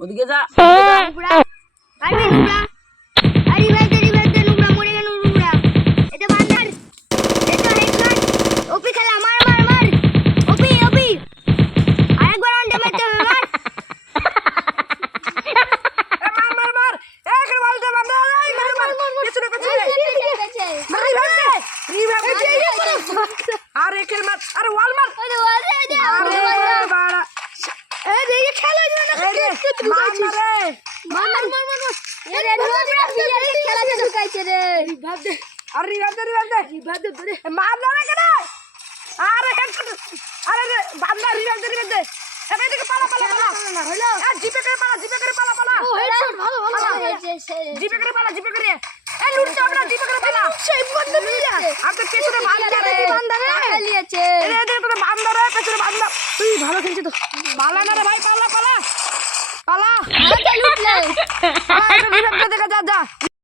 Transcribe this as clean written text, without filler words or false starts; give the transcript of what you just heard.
ওদিকে যা ভালো খেলছি তো পালা না রে ভাই পালা পালা পালা দেখা যা যা